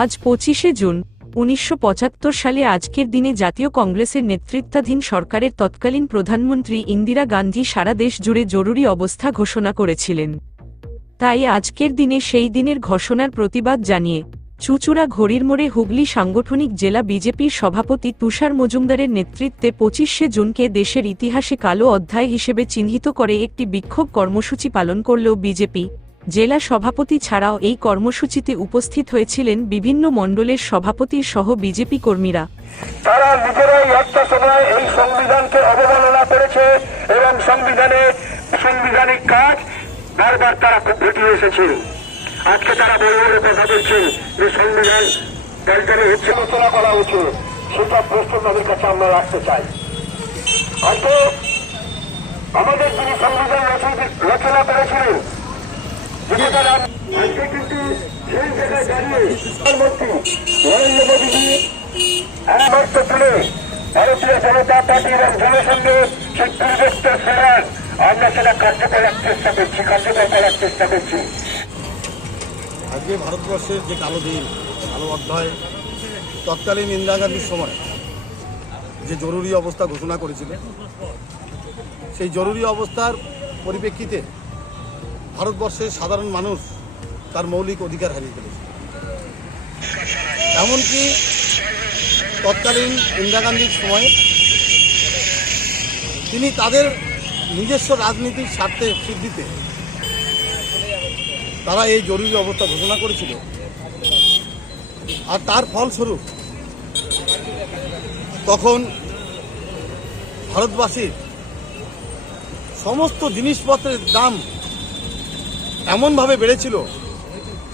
আজ 25শে জুন 1975 সালে আজকের দিনে জাতীয় কংগ্রেসের নেতৃত্বাধীন সরকারের তৎকালীন প্রধানমন্ত্রী ইন্দিরা গান্ধী সারা দেশ জুড়ে জরুরি অবস্থা ঘোষণা করেছিলেন। তাই আজকের দিনে সেই দিনের ঘোষণার প্রতিবাদ জানিয়ে চুঁচুড়া ঘড়ির মোড়ে হুগলি সাংগঠনিক জেলা বিজেপির সভাপতি তুষার মজুমদারের নেতৃত্বে 25শে জুনকে দেশের ইতিহাসে কালো অধ্যায় হিসেবে চিহ্নিত করে একটি বিক্ষোভ কর্মসূচি পালন করলেও বিজেপি জেলা সভাপতি ছাড়াও এই কর্মসূচিতে উপস্থিত হয়েছিলেন বিভিন্ন মণ্ডলের সভাপতির সহ বিজেপি কর্মীরা। তারা নিজেরাই একটা সময় এই সংবিধানকে অবমাননা করেছে এবং সাংবিধানিক কাজ বারবার তারা ঘটিয়ে এসেছে। আজকে তারা বড় বড় কথা বলছেন যে সংবিধান পাল্টানো হচ্ছে, আলোচনা করা উচিত, সেটা প্রশ্ন তাদের কাছে আমরা রাখতে চাই। আজকে আমাদের যিনি সংবিধান রচনা করেছিলেন আজকে কিন্তু সেই জায়গায় দাঁড়িয়ে প্রধানমন্ত্রী নরেন্দ্র মোদীজি একমাত্র তুলে ভারতীয় জনতা পার্টি এবং জনসংঘের সেই পূর্বোত্তর ফেরার আমরা সেটা কার্যকর করার চেষ্টা করছি। আজকে ভারতবর্ষের যে কালো দিন, কালো অধ্যায়, তৎকালীন ইন্দিরা গান্ধীর সময় যে জরুরি অবস্থা ঘোষণা করেছিল, সেই জরুরি অবস্থার পরিপ্রেক্ষিতে ভারতবর্ষের সাধারণ মানুষ তার মৌলিক অধিকার হারিয়ে ফেলেছে। এমনকি তৎকালীন ইন্দিরা গান্ধীর সময়ে তিনি তাদের নিজস্ব রাজনীতির স্বার্থে সিদ্ধিতে তারা এই জরুরি অবস্থা ঘোষণা করেছিল। আর তার ফলস্বরূপ তখন ভারতবাসীর সমস্ত জিনিসপত্রের দাম এমনভাবে বেড়েছিল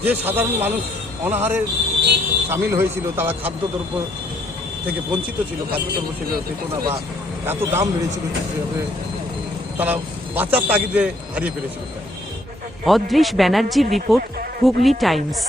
যে সাধারণ মানুষ অনাহারে সামিল হয়েছিল। তারা খাদ্যদ্রব্য থেকে বঞ্চিত ছিল, খাদ্যদ্রব্য সেগুলো পেত না বা এত দাম বেড়েছিল সেভাবে তারা বাঁচার তাগিদে হারিয়ে ফেলেছিল। অদৃশ ব্যানার্জির রিপোর্ট, হুগলি টাইমস।